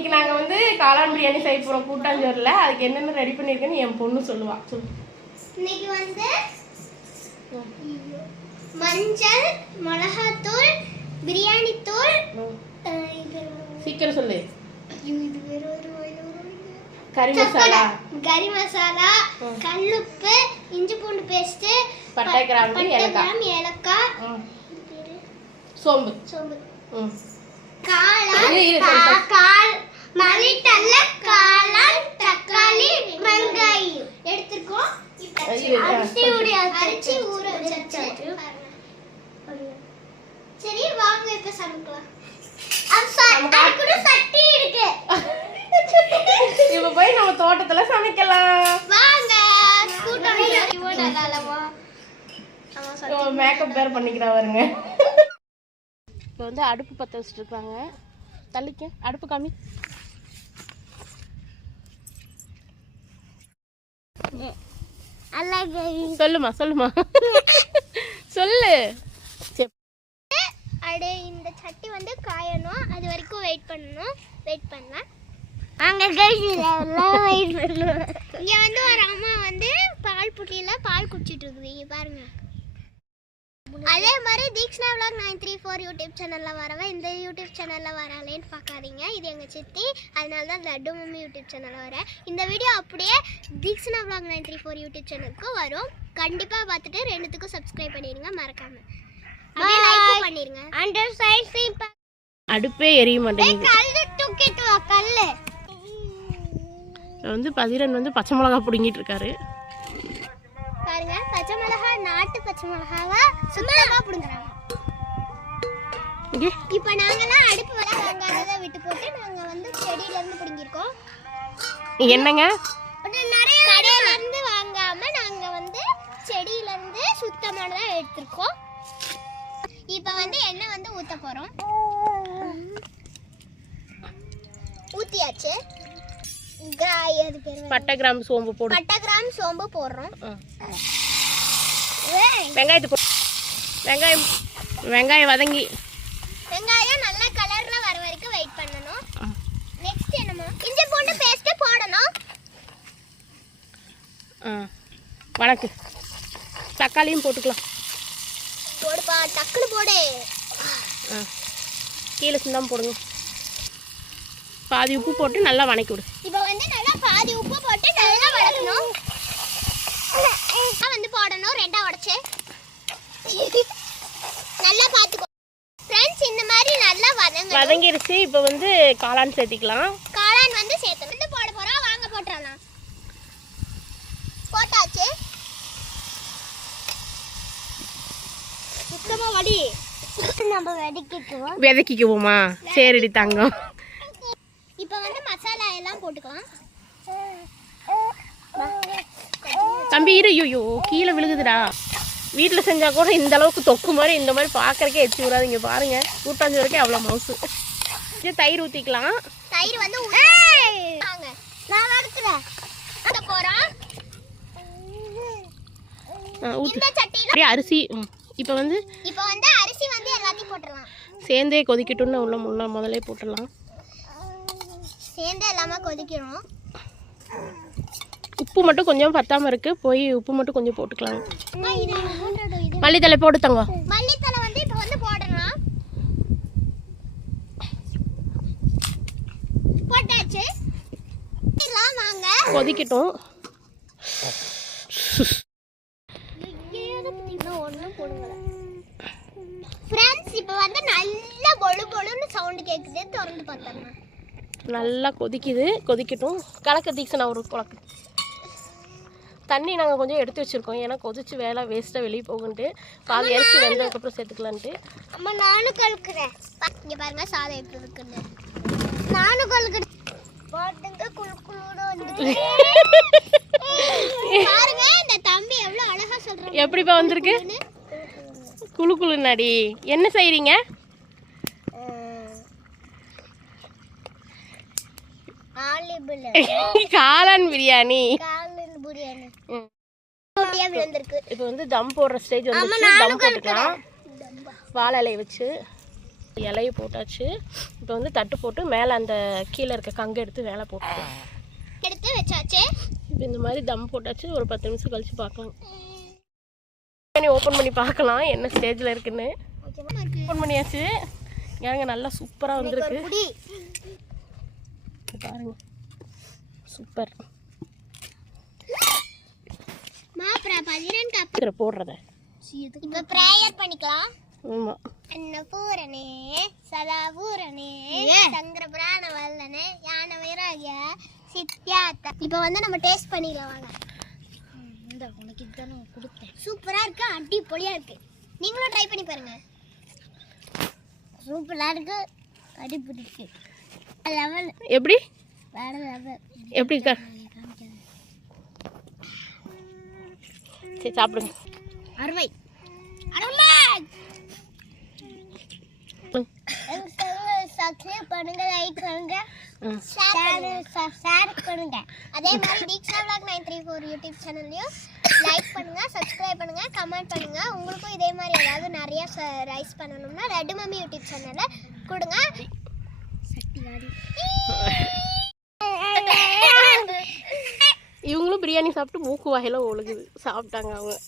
இன்னைக்கு நாங்க வந்து காளான் பிரியாணி செய்ய போறோம் கூட்டாஞ்சோறுல. அதுக்கு என்னென்ன ரெடி பண்ணிருக்கேன்னு என் பொண்ணு சொல்லுவா. சொல்லு. இன்னைக்கு வந்து மஞ்சள் மிளகாத்தூள் பிரியாணி தூள் சீக்கிரம் சொல்லு. கறி மசாலா. கறி மசாலா. கல்லுப்பு இஞ்சி பூண்டு பேஸ்ட் பட்டை, கிராம்பு, ஏலக்காய். ஏலக்காய். சோம்பு. சோம்பு. காளான் கால் மல்லித்தல்ல காளான் தக்காளி வெங்காயம். இரு, இரு, அரிசி ஊற அரிசி. ஊற வச்சாச்சு சரி வாங்க இப்ப சமைக்கலாம். அது ச- சமைக்கலாம். அது கூட சட்டி இருக்கு. இப்ப போய் நம்ம தோட்டத்துல சமைக்கலாம். வாங்க கூட்டம் நல்லா இல்லவா மேக்கப் வேற பண்ணிக்கிறா பாருங்க. இப்போ வந்து அடுப்பு பற்ற வச்சுட்டு இருக்காங்க. தள்ளிக்க அடுப்பு காமி. சொல்லுமா சொல்லுமா. சொல்லு. அடே இந்த சட்டி வந்து காயணும். அது வரைக்கும் வெயிட் பண்ணணும். வெயிட் பண்ணலாம். அங்க வெயிட் பண்ணணும். இங்க வந்து ஒரு அம்மா வந்து பால் புட்டியில பால் குடிச்சிட்டு இருக்குது. இங்க பாருங்க. அதே மாதிரி Theekshana vlog nine three four YouTube சேனலில் வரவ இந்த யூடியூப் சேனலில் வராளேன்னு பார்க்காதீங்க இது எங்கள் சித்தி. அதனால தான் லட்டு மம்மி யூடியூப் சேனலில் வரேன். இந்த வீடியோ அப்படியே Deekshana vlog nine three four YouTube சேனலுக்கு வரும். கண்டிப்பாக பார்த்துட்டு ரெண்டுத்துக்கும் சப்ஸ்கிரைப் பண்ணிடுங்க. மறக்காம. அப்படியே லைக் பண்ணிருங்க அண்டர் சைஸ் அடுப்பே எரிய மாட்டேங்குது. கல்லு தூக்கிட்டு இப்போ வந்து பதிரன் வந்து பச்சை மிளகா பிடுங்கிட்டு இருக்காரு. நாட்டு பச்சை மிளகாவா சுத்தமா புடுங்குறாங்க. இப்போ நாங்கெல்லாம் அடுப்பு வர வாங்காததை விட்டு போட்டு நாங்க வந்து செடியில இருந்து பிடுங்கிருக்கோம் என்னங்க? கடையில இருந்து வாங்காம நாங்க வந்து செடியில இருந்து சுத்தமானதா எடுத்திருக்கோம். இப்போ வந்து எண்ணெய் வந்து அது பேர் வந்து- பட்டை கிராம்பு சோம்பு போடு. பட்டை கிராம் சோம்பு போடுறோம். வெங்காயத்தை போ வெங்காயம் வெங்காயம் வதங்கி. வெங்காயம் நல்ல கலர்ல வர வரைக்கும் வெயிட் பண்ணணும். நெக்ஸ்ட் என்னமா இஞ்சி பூண்டு பேஸ்ட் போடணும். ஆ. வணக்கு. தக்காளியும் போட்டுக்கலாம். போடுப்பா டக்குனு போடு. ஆ. கீழே சிந்தாம போடுங்க. பாதி உப்பு போட்டு நல்லா வணக்கி விடு இப்போ வந்து நல்லா பாதி உப்பு போட்டு நல்லா வதக்கணும். வந்து போடணும் ரெண்டா உடைச்சு. நல்லா பார்த்துக்கோ. ஃப்ரெண்ட்ஸ் இந்த மாதிரி நல்லா வதங்க வதங்கிருச்சு. இப்போ வந்து காளான் சேர்த்திக்கலாம். காளான் வந்து சேர்த்தணும். வந்து போட போறோம் வாங்க போட்டுறலாம் போட்டாச்சு. சுத்தமா வடி. நம்ம வெடிக்கிட்டுவோம் விதக்கிக்குவோமா? சரிடி தங்கம். இப்போ வந்து மசாலா எல்லாம் போட்டுக்கலாம். தம்பி இரு ஐயோ கீழே விழுகுதுடா. வீட்டில் செஞ்சால் கூட இந்த அளவுக்கு தொக்கு மாதிரி இந்த மாதிரி பார்க்கறக்கே எச்சி விடாது இங்கே பாருங்க கூட்டாஞ்சோறுக்கே அவ்வளோ மவுசு. இது தயிர் ஊற்றிக்கலாம் தயிர் வந்து நான் ஊற்று அப்படியே அரிசி இப்போ வந்து இப்போ வந்து அரிசி வந்து எல்லாத்தையும் போட்டுடலாம். சேர்ந்தே கொதிக்கட்டும்னு உள்ள முன்ன முதல்ல போட்டுடலாம். சேர்ந்து எல்லாமே கொதிக்கணும். உப்பு மட்டும் கொஞ்சம் பத்தாமல் இருக்குது போய் உப்பு மட்டும் கொஞ்சம் இது மல்லித்தலை போட்டு தங்க மல்லித்தலை வந்து இப்போ வந்து போடலாம் போட்டாச்சு. எல்லாம் வாங்க. கொதிக்கட்டும். ஃப்ரெண்ட்ஸ் இப்போ வந்து நல்ல பொழு பொழுன்னு சவுண்டு கேட்குது திறந்து பார்த்தோம்னா நல்லா கொதிக்குது. கொதிக்கட்டும். கலக்க தீக்ஷனா ஒரு குழக்கு தண்ணி நாங்கள் கொஞ்சம் எடுத்து வச்சுருக்கோம் ஏன்னா கொதிச்சு வேலை வேஸ்ட்டாக வெளியே போகுன்ட்டு பாதி அரிசி வெந்ததுக்கப்புறம் சேர்த்துக்கலான்ட்டு அம்மா நானும் கலக்குறேன் இங்க பாருங்க சாதம் எப்படி இருக்குன்னு நானும் கலக்குறேன் பாட்டுங்க குழு குழுன்னு வந்து பாருங்க இந்த தம்பி எவ்வளவு அழகா சொல்றாங்க எப்படிப்பா வந்திருக்கு குழு குழுனாடி என்ன செய்கிறீங்க காளான் பிரியாணி இப்போ வந்து தம் போடுற ஸ்டேஜ் ஆமா, வந்து நானும் தம் போட்டுக்கலாம். வாழை இலையை வச்சு இலையை போட்டாச்சு. இப்போ வந்து தட்டு போட்டு மேலே அந்த கீழே இருக்க கங்கை எடுத்து மேலே போட்டுக்கலாம். எடுத்து வச்சாச்சு. இப்போ இந்த மாதிரி தம் போட்டாச்சு. ஒரு பத்து நிமிஷம் கழிச்சு பார்க்கலாம். ஓப்பன் பண்ணி பார்க்கலாம். என்ன ஸ்டேஜில் இருக்குன்னு. ஓப்பன் பண்ணியாச்சு. ஏங்க நல்லா சூப்பராக வந்திருக்கு. பாருங்க. சூப்பர் போடுறத. இப்போ ப்ரேயர் பண்ணிக்கலாம். ஆமாம் அன்னபூரணே சதாபூரணே சங்கர பிராண வல்லனே யான வைராகிய சித்தியாத்த. இப்போ வந்து நம்ம டேஸ்ட் பண்ணிடலாம் வாங்க. இந்த உனக்கு இதுதானே கொடுத்தேன். சூப்பரா இருக்கு அடிப்பொலியா இருக்கு. நீங்களும் ட்ரை பண்ணி பாருங்க. சூப்பரா இருக்கு இருக்கு லெவல் எப்படி? வேற லெவல் எப்படி இருக்கா சரி சாப்பிடுங்க. அருமை. சப்ஸ்கிரைப் பண்ணுங்க லைக் பண்ணுங்க. ஷேர் பண்ணுங்க. அதே மாதிரி Deeksha vlog nine three four YouTube சேனல்லையும் லைக் பண்ணுங்க சப்ஸ்கிரைப் பண்ணுங்க கமெண்ட் பண்ணுங்க. உங்களுக்கும் இதே மாதிரி ஏதாவது நிறைய ரைஸ் பண்ணணும்னா ரெட்டு மம்மி யூடியூப் சேனல்ல கொடுங்க. இவங்களும் பிரியாணி சாப்பிட்டு மூக்கு வாயில ஒழுகுது. சாப்பிட்டாங்க அவங்க.